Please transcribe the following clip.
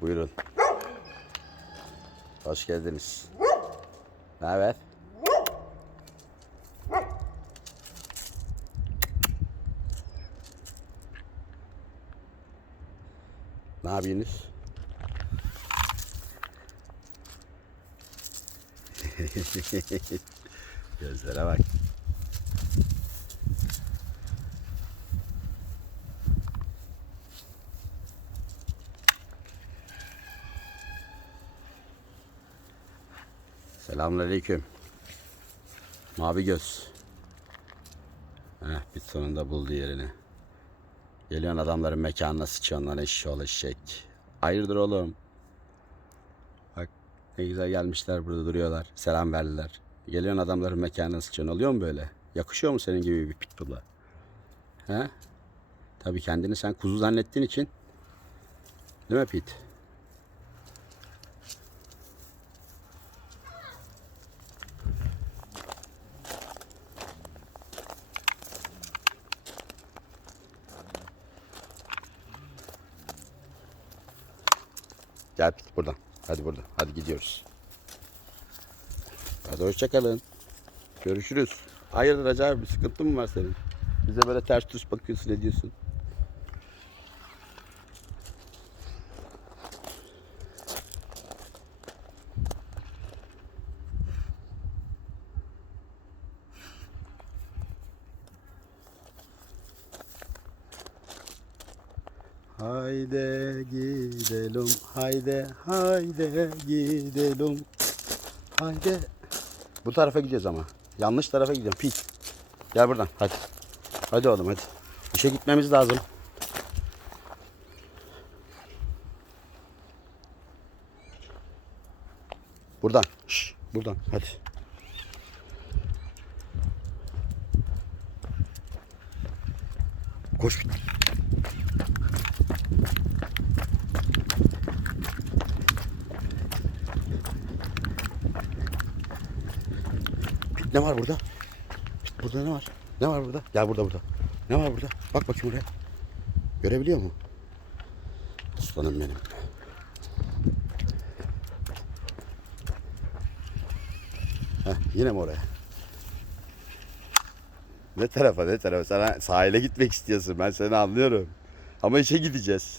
Buyurun. Hoş geldiniz. Ne haber? Ne yapıyorsunuz? Gözlere bak. Selamünaleyküm. Mavi göz. Heh, bir sonunda buldu yerini. Geliyorsun adamların mekanına sıçıyorsun lan eşşoğlu eşek. Hayırdır oğlum? Bak ne güzel gelmişler burada duruyorlar. Selam verdiler. Geliyorsun adamların mekanına sıçıyorsun. Oluyor mu böyle? Yakışıyor mu senin gibi bir pitbull'a? He? Tabii kendini sen kuzu zannettiğin için. Değil mi Pit? Gel buradan. Hadi burada. Hadi gidiyoruz. Hadi hoşçakalın. Görüşürüz. Hayırdır acaba bir sıkıntı mı var senin? Bize böyle ters düz bakıyorsun ne Haydi gidelim, haydi, haydi gidelim. Haydi. Bu tarafa gideceğiz ama. Yanlış tarafa gidiyorum. Pik. Gel buradan hadi. Hadi oğlum hadi. İşe gitmemiz lazım. Buradan. Şş, buradan hadi. Koş. Ne var burada? Burada ne var? Ne var burada? Gel burada burada. Ne var burada? Bak bakayım oraya. Görebiliyor mu? Aslanım benim. Heh, yine mi oraya? Ne tarafa ne tarafa? Sen sahile gitmek istiyorsun. Ben seni anlıyorum. Ama işe gideceğiz.